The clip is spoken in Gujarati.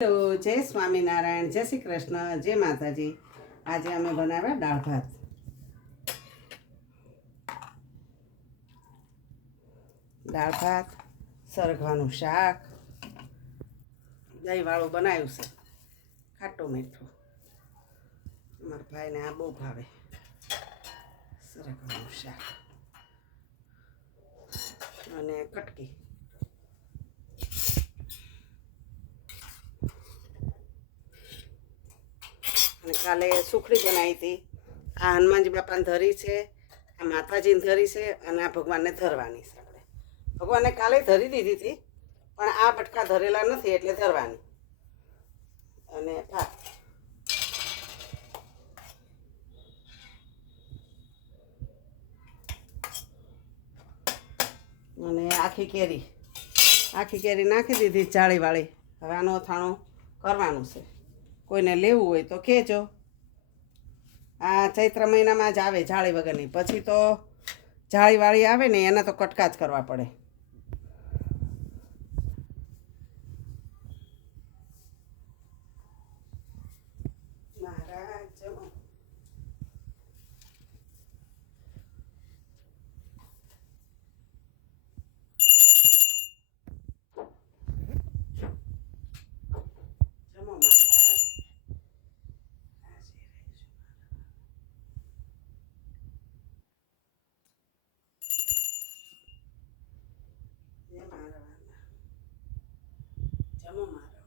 હેલો, જય સ્વામિનારાયણ, જય શ્રી કૃષ્ણ, જય માતાજી. આજે અમે બનાવ્યા દાળ ભાત. દાળ ભાત, સરગવાનું શાક, દહીંવાળું બનાવ્યું છે, ખાટું મીઠું. મારા ભાઈને આ બહુ ભાવે, સરગવાનું શાક અને કટકી. અને કાલે સુખડી બનાવી હતી. આ હનુમાનજી બાપાને ધરી છે, આ માતાજીને ધરી છે અને આ ભગવાનને ધરવાની છે. આપણે ભગવાનને કાલે ધરી દીધી હતી, પણ આ બટકા ધરેલા નથી એટલે ધરવાની. અને ભાત અને આખી કેરી નાખી દીધી જાળીવાળી. હવે આનું અથાણું કરવાનું છે. કોઈને લેવું હોય તો કહેજો. આ ચૈત્ર મહિનામાં જ આવે જાળી વગરની, પછી તો જાળીવાળી આવે ને એના તો કટકા જ કરવા પડે. મહારાજ જમો. જમો મહારાજ. જય મારા જમો મહારાજ.